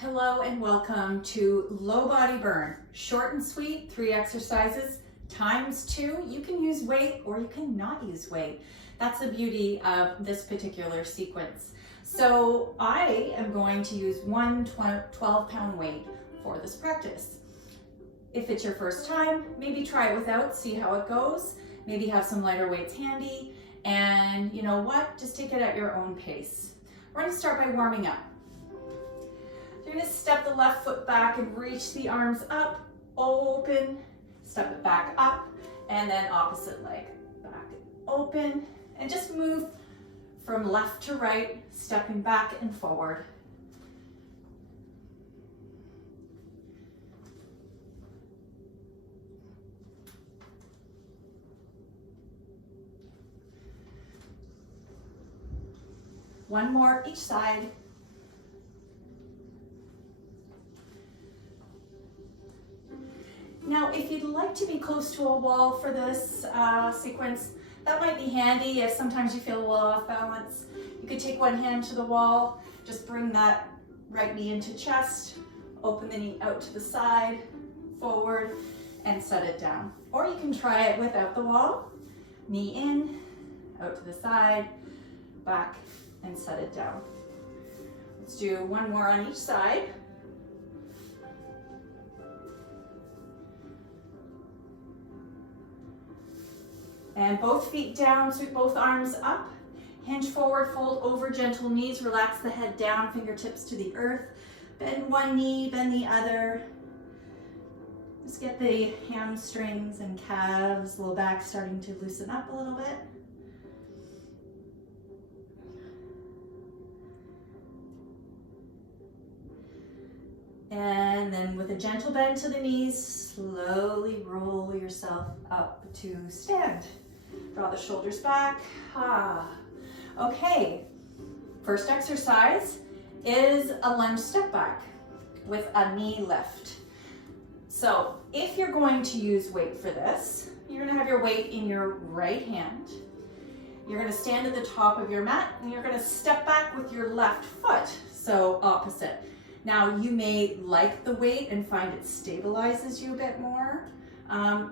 Hello and welcome to Low Body Burn. Short and sweet, 3 exercises times 2. You can use weight or you can not use weight. That's the beauty of this particular sequence. So I am going to use one 12-pound weight for this practice. If it's your first time, maybe try it without, see how it goes. Maybe have some lighter weights handy, and you know what? Just take it at your own pace. We're going to start by warming up. You're going to step the left foot back and reach the arms up, open, step it back up, and then opposite leg, back, open, and just move from left to right, stepping back and forward. One more each side. Now, if you'd like to be close to a wall for this sequence, that might be handy if sometimes you feel a little off balance. You could take one hand to the wall, just bring that right knee into chest, open the knee out to the side, forward, and set it down. Or you can try it without the wall. Knee in, out to the side, back, and set it down. Let's do one more on each side. And both feet down, sweep both arms up. Hinge forward, fold over, gentle knees. Relax the head down, fingertips to the earth. Bend one knee, bend the other. Just get the hamstrings and calves, low back starting to loosen up a little bit. And then with a gentle bend to the knees, slowly roll yourself up to stand. Draw the shoulders back. Okay, first exercise is a lunge step back with a knee lift. So if you're going to use weight for this, you're gonna have your weight in your right hand. You're gonna stand at the top of your mat and you're gonna step back with your left foot, so opposite. Now you may like the weight and find it stabilizes you a bit more.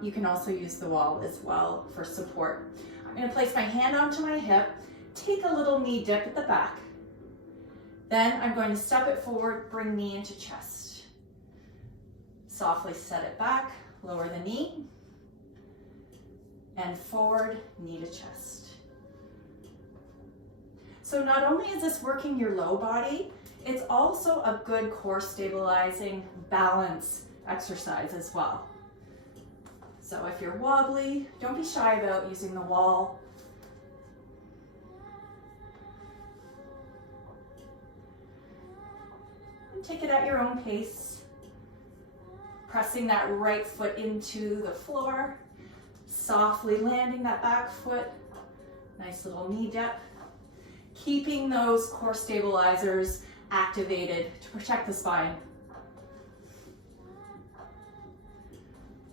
You can also use the wall as well for support. I'm going to place my hand onto my hip, take a little knee dip at the back. Then I'm going to step it forward, bring knee into chest. Softly set it back, lower the knee, and forward, knee to chest. So not only is this working your low body, it's also a good core stabilizing balance exercise as well. So if you're wobbly, don't be shy about using the wall. And take it at your own pace. Pressing that right foot into the floor, softly landing that back foot. Nice little knee dip. Keeping those core stabilizers activated to protect the spine.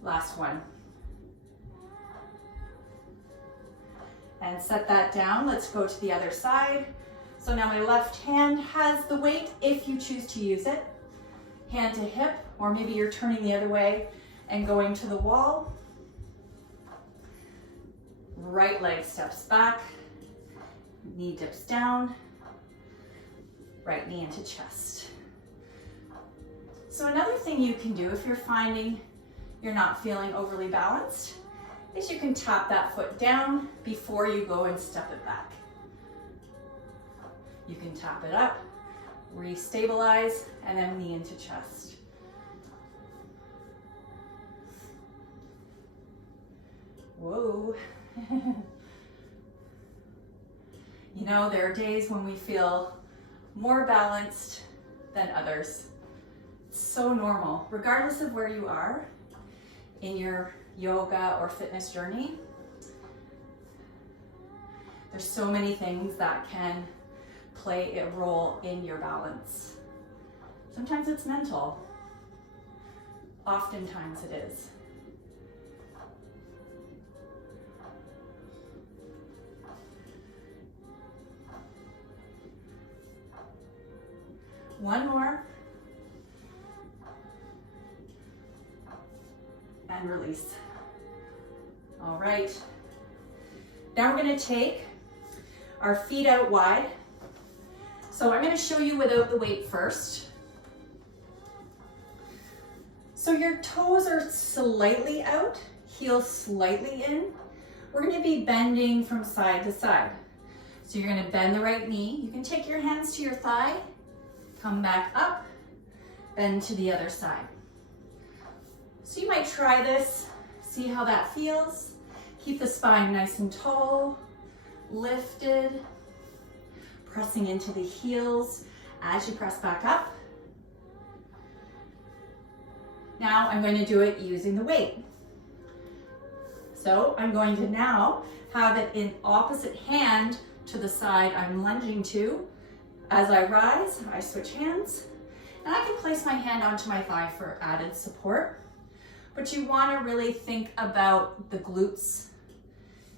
Last one. And set that down. Let's go to the other side. So now my left hand has the weight if you choose to use it. Hand to hip, or maybe you're turning the other way and going to the wall. Right leg steps back, knee dips down, right knee into chest. So another thing you can do if you're finding you're not feeling overly balanced is you can tap that foot down before you go and step it back. You can tap it up, re-stabilize, and then knee into chest. Whoa. You know, there are days when we feel more balanced than others. It's so normal, regardless of where you are in your yoga or fitness journey. There's so many things that can play a role in your balance. Sometimes it's mental. Oftentimes it is. One more. and release. All right. Now we're going to take our feet out wide. So I'm going to show you without the weight first. So your toes are slightly out, heels slightly in. We're going to be bending from side to side. So you're going to bend the right knee. You can take your hands to your thigh, come back up, bend to the other side. So you might try this, see how that feels. Keep the spine nice and tall, lifted, pressing into the heels as you press back up. Now I'm going to do it using the weight. So I'm going to now have it in opposite hand to the side I'm lunging to. As I rise, I switch hands, and I can place my hand onto my thigh for added support. But you want to really think about the glutes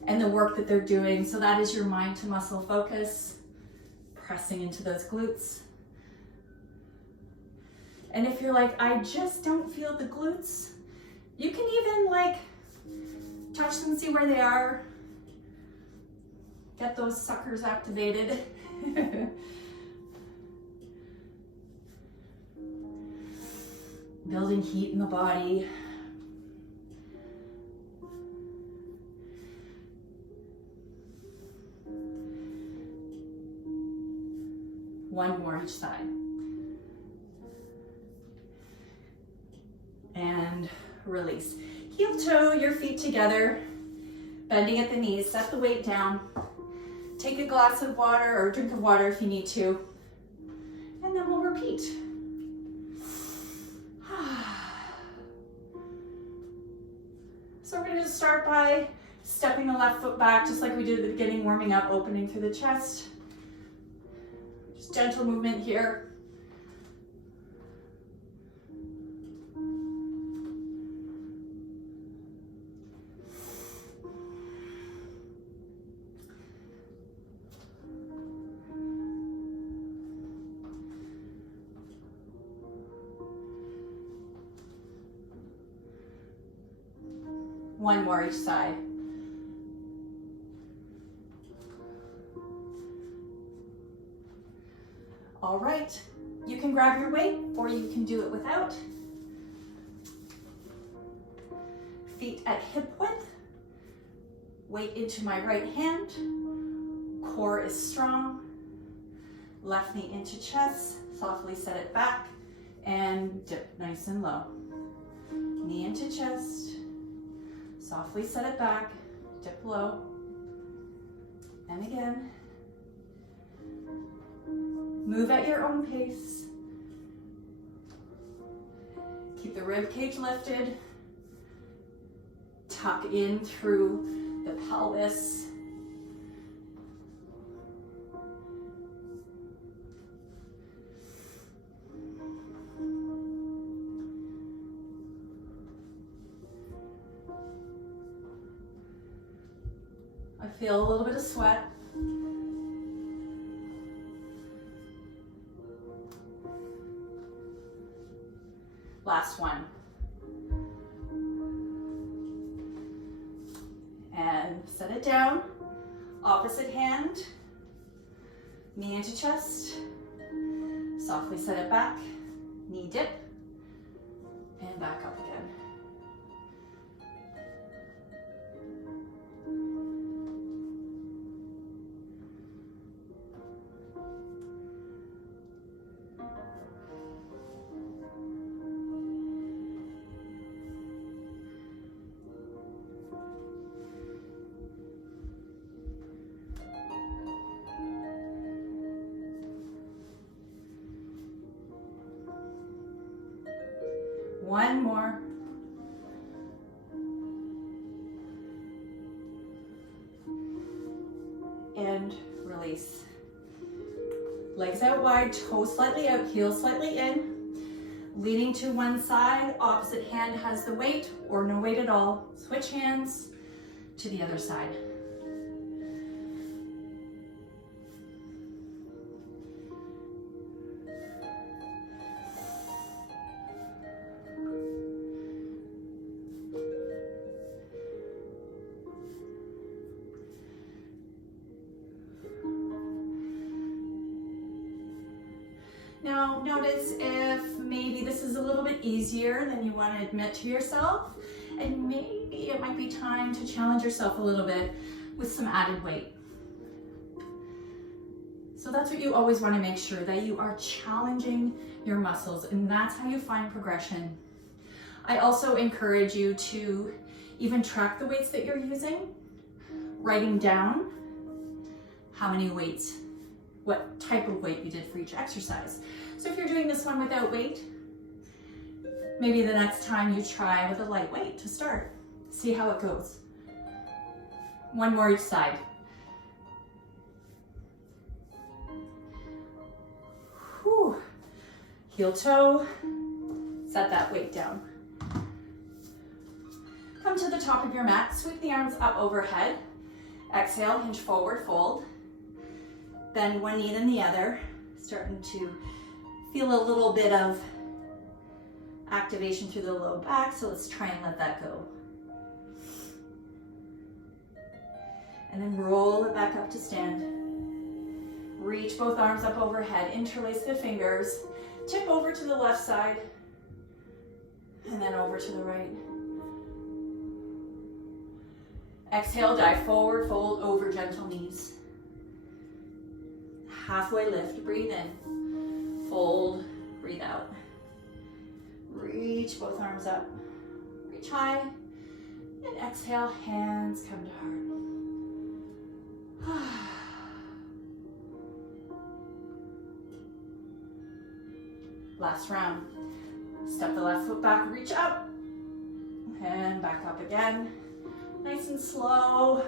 and the work that they're doing. So that is your mind to muscle focus, pressing into those glutes. And if you're like, I just don't feel the glutes, you can even like touch them, see where they are. Get those suckers activated. Building heat in the body. One more each side. And release. Heel toe your feet together, bending at the knees, set the weight down. Take a glass of water or a drink of water if you need to, and then we'll repeat. So we're going to just start by stepping the left foot back, just like we did at the beginning, warming up, opening through the chest. Just gentle movement here. One more each side. All right, you can grab your weight or you can do it without. Feet at hip width, weight into my right hand, core is strong, left knee into chest, softly set it back and dip nice and low. Knee into chest, softly set it back, dip low, and again. Move at your own pace. Keep the rib cage lifted. Tuck in through the pelvis. I feel a little bit of sweat. Last one. And set it down. Opposite hand. Knee into chest. Softly set it back. Knee dip. And back up again. One more. And release. Legs out wide, toes slightly out, heels slightly in. Leaning to one side, opposite hand has the weight or no weight at all. Switch hands to the other side. notice if maybe this is a little bit easier than you want to admit to yourself, and maybe it might be time to challenge yourself a little bit with some added weight. So that's what you always want to make sure, that you are challenging your muscles, and that's how you find progression. I also encourage you to even track the weights that you're using, writing down how many weights, what type of weight you did for each exercise. So if you're doing this one without weight, maybe the next time you try with a light weight to start. See how it goes. One more each side. Whew. Heel toe, set that weight down. Come to the top of your mat, sweep the arms up overhead. Exhale, hinge forward, fold. Bend one knee then the other, starting to feel a little bit of activation through the low back, so let's try and let that go. And then roll it back up to stand. Reach both arms up overhead, interlace the fingers, tip over to the left side, and then over to the right. Exhale, dive forward, fold over, gentle knees. Halfway lift, breathe in, fold, breathe out. Reach both arms up, reach high, and exhale, hands come to heart. Last round. Step the left foot back, reach up, and back up again. Nice and slow,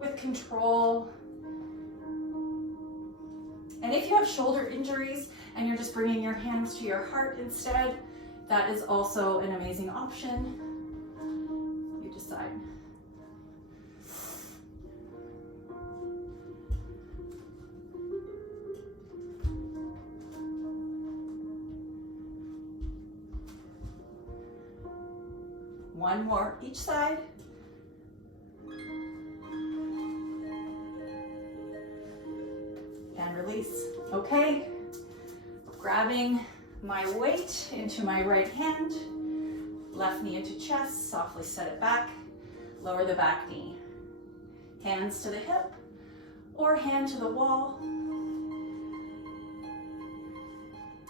with control. And if you have shoulder injuries and you're just bringing your hands to your heart instead, that is also an amazing option. You decide. One more each side. And release. Okay. Grabbing my weight into my right hand, left knee into chest, softly set it back, lower the back knee. Hands to the hip or hand to the wall.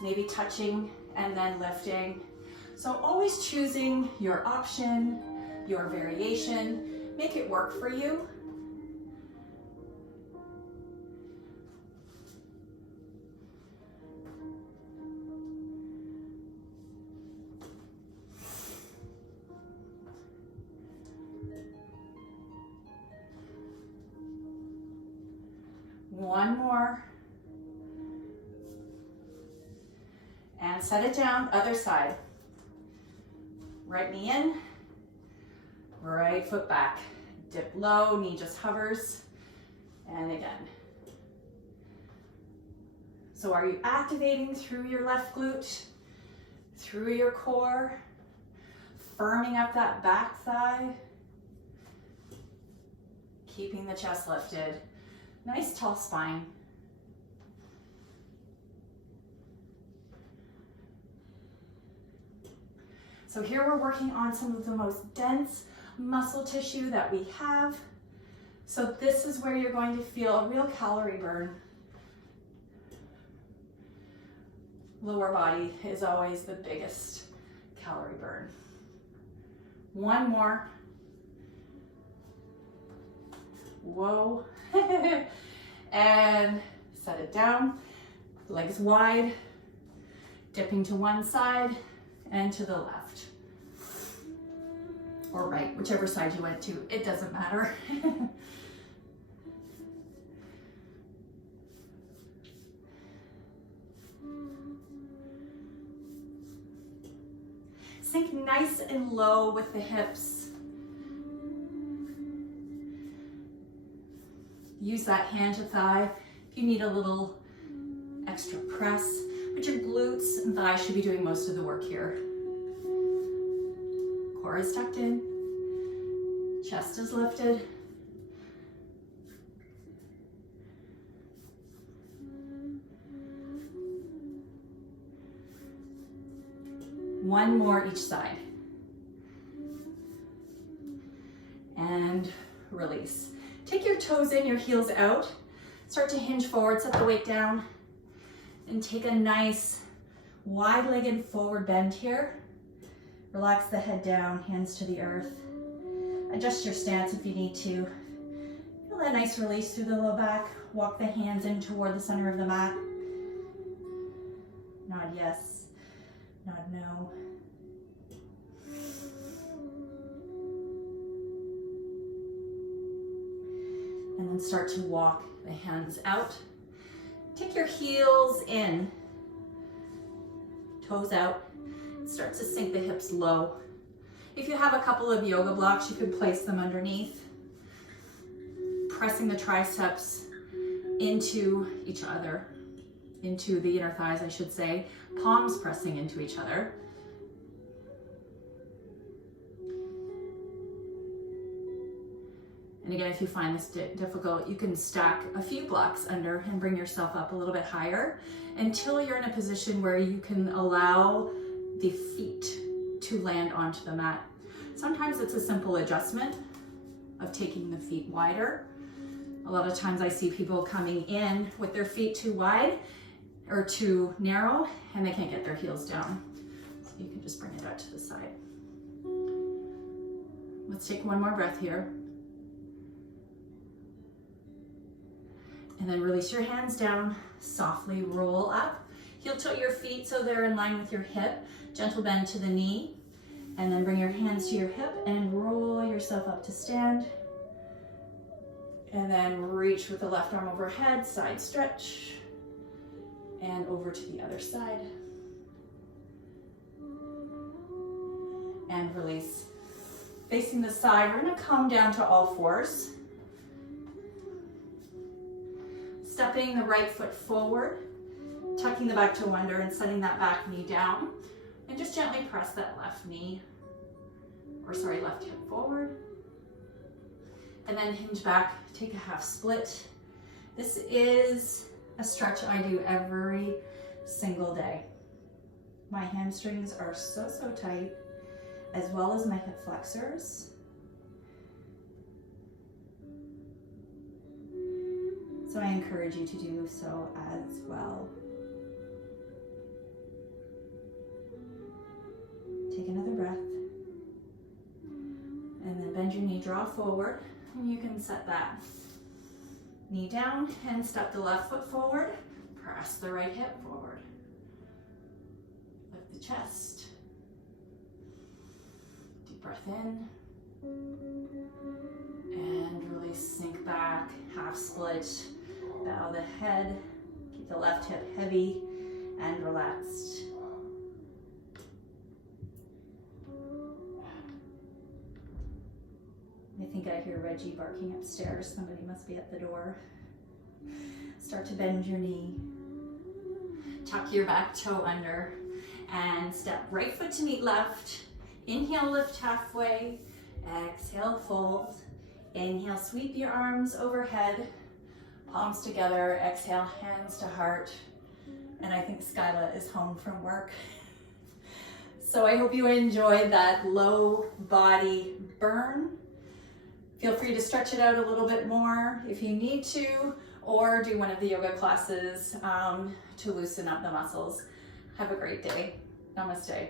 Maybe touching and then lifting. So always choosing your option, your variation, make it work for you. One more. And set it down, other side. Right knee in, right foot back. Dip low, knee just hovers, and again. So are you activating through your left glute, through your core, firming up that back thigh, keeping the chest lifted. Nice tall spine. So here we're working on some of the most dense muscle tissue that we have. So this is where you're going to feel a real calorie burn. Lower body is always the biggest calorie burn. One more. Whoa. And set it down. Legs wide, dipping to one side and to the left. Or right, whichever side you went to, it doesn't matter. Sink nice and low with the hips. Use that hand to thigh. If you need a little extra press, but your glutes and thighs should be doing most of the work here. Core is tucked in, chest is lifted. One more each side. And release. Take your toes in, your heels out. Start to hinge forward, set the weight down, and take a nice wide-legged forward bend here. Relax the head down, hands to the earth. Adjust your stance if you need to. Feel that nice release through the low back. Walk the hands in toward the center of the mat. Nod yes, nod no. And then start to walk the hands out. Take your heels in, toes out. Start to sink the hips low. If you have a couple of yoga blocks, you could place them underneath. Pressing the triceps into each other, into the inner thighs, I should say. Palms pressing into each other. And again, if you find this difficult, you can stack a few blocks under and bring yourself up a little bit higher until you're in a position where you can allow the feet to land onto the mat. Sometimes it's a simple adjustment of taking the feet wider. A lot of times I see people coming in with their feet too wide or too narrow and they can't get their heels down. So you can just bring it out to the side. Let's take one more breath here. And then release your hands down, softly roll up. Heel tilt your feet so they're in line with your hip. Gentle bend to the knee. And then bring your hands to your hip and roll yourself up to stand. And then reach with the left arm overhead, side stretch. And over to the other side. And release. Facing the side, we're gonna come down to all fours. Stepping the right foot forward, tucking the back toe under and setting that back knee down. And just gently press that left hip forward. And then hinge back, take a half split. This is a stretch I do every single day. My hamstrings are so tight, as well as my hip flexors. So I encourage you to do so as well. Take another breath. And then bend your knee, draw forward. And you can set that knee down and step the left foot forward. Press the right hip forward. Lift the chest. Deep breath in. And release, sink back, half split. Bow the head, keep the left hip heavy and relaxed. I think I hear Reggie barking upstairs. Somebody must be at the door. Start to bend your knee. Tuck your back toe under and step right foot to meet left. Inhale, lift halfway. Exhale, fold. Inhale, sweep your arms overhead. Palms together, exhale, hands to heart. And I think Skyla is home from work. So I hope you enjoyed that low body burn. Feel free to stretch it out a little bit more if you need to, or do one of the yoga classes to loosen up the muscles. Have a great day. Namaste.